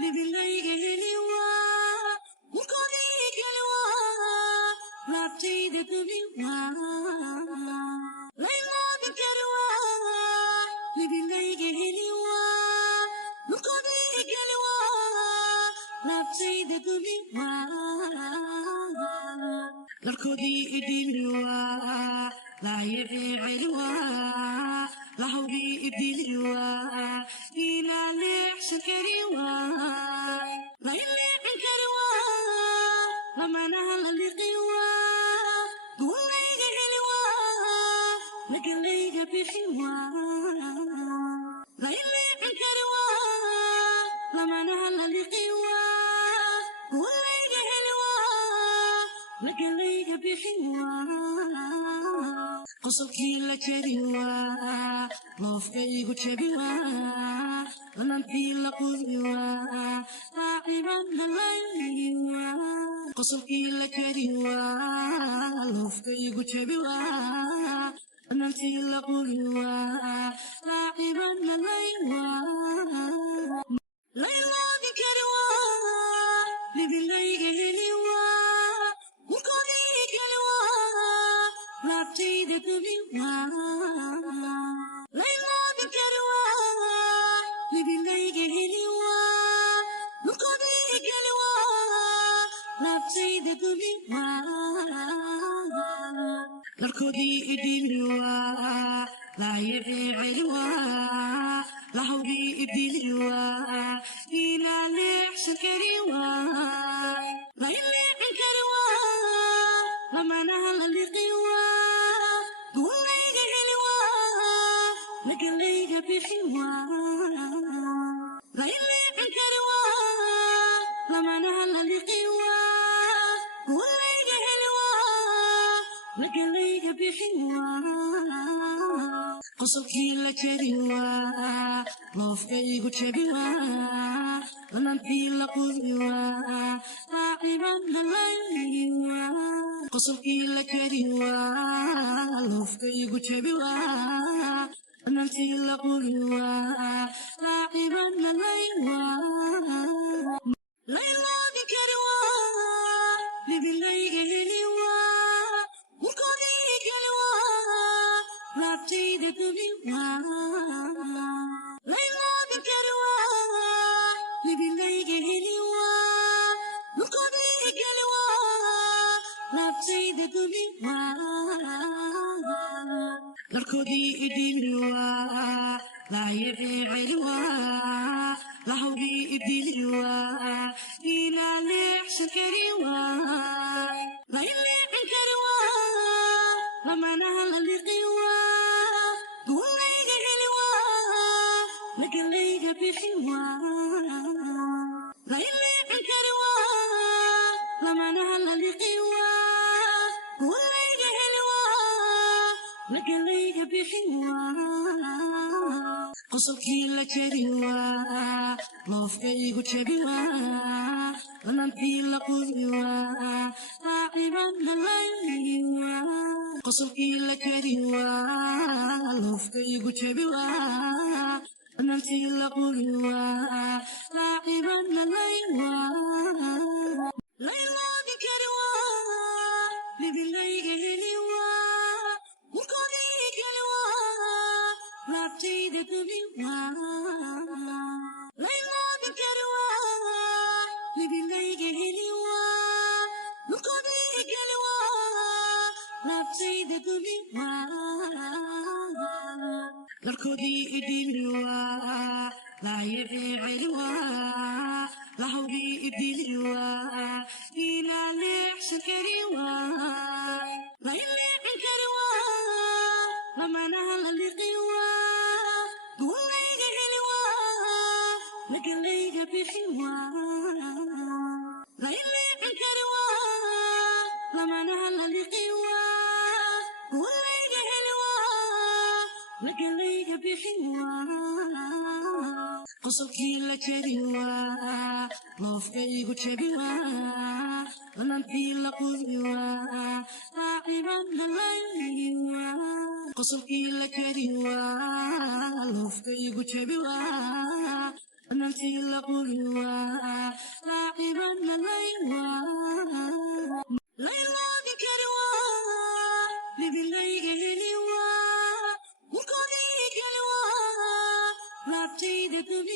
libilaygelwa mukodigelwa labtaydadubiwa laylabikarwa libilaygelwa mukodigelwa labtaydadubiwa larkodi idilwa layibicilwa lahawgi idilwa ina lexsan kariwa laylicin kariwa lamanaha laliqiwa duwalayga heliwa lagalayga bixiwa laylicin kariwa lamanaha laliqiwa duwalayga heliwa lagalayga bixiwa qosolkii la jariwa loofkaygu jabiwa lanantii la qudiwa laacibana layliwa qosolkii la jariwa loofkaygu jabiwa lanantii la qudiwa laacibana laywa laylaadi kariwa libilayga heliwa mukadii geliwa labtayda dubiwa laylaadi kariwa libilayga heliwa mukadii geliwa labtayda dubiwa larkodii idilwa layibicilwa lahawgii idilwa ina lexsan kariwa laylicin kariwa lamanaha laliqiwa duwalayga heliwa lagalayga bixiwa laylicin kariwa lamanaha laliqiwa duwalayga heliwa lagalayga bixiwa qosolkii la jariwa loofkaygu jabiwa lanantii la qudiwa laacibana layliwa qosolkii la jariwa loofkaygu jabiwa lanantii la qudiwa laacibana laywa laylaadi kariwa libilayga heliwa mukadii geliwa labtayda dubiwa laylaadi kariwa libilayga heliwa mukadii geliwa labtayda dubiwa larkodii idilwa layibicilwa lahawgii idilwa ina lexsan kariwa laylicin kariwa lamanaha laliqiwa duwalayga heliwa lagalayga bixiwa laylicin kariwa lamanaha laliqiwa duwalayga heliwa lagalayga bixiwa qosolkii la jariwa loofkaygu jabiwa lanantii la qudiwa laacibana layliwa qosolkii la jariwa loofkaygu jabiwa lanantii la qudiwa laacibana laywa laylaadi kariwa libilayga heliwa mukadii geliwa labtayda dubiwa laylaadi kariwa libilayga heliwa mukadii geliwa labtayda dubiwa larkodii idilwa layibicilwa lahawgii idilwa ina lexsan kariwa laylicin kariwa lamanaha laliqiwa duwalayga heliwa lagalayga bixiwa laylicin kariwa lamanaha laliqiwa duwalayga heliwa lagalayga bixiwa qosolkii la jariwa loofkaygu jabiwa lanantii la qudiwa laacibana layliwa qosolkii la jariwa loofkaygu jabiwa نمشي لقلوا لاعبا ليوا ليوا بكروا لبلي إلوا وكوني كلوا رابطي دبي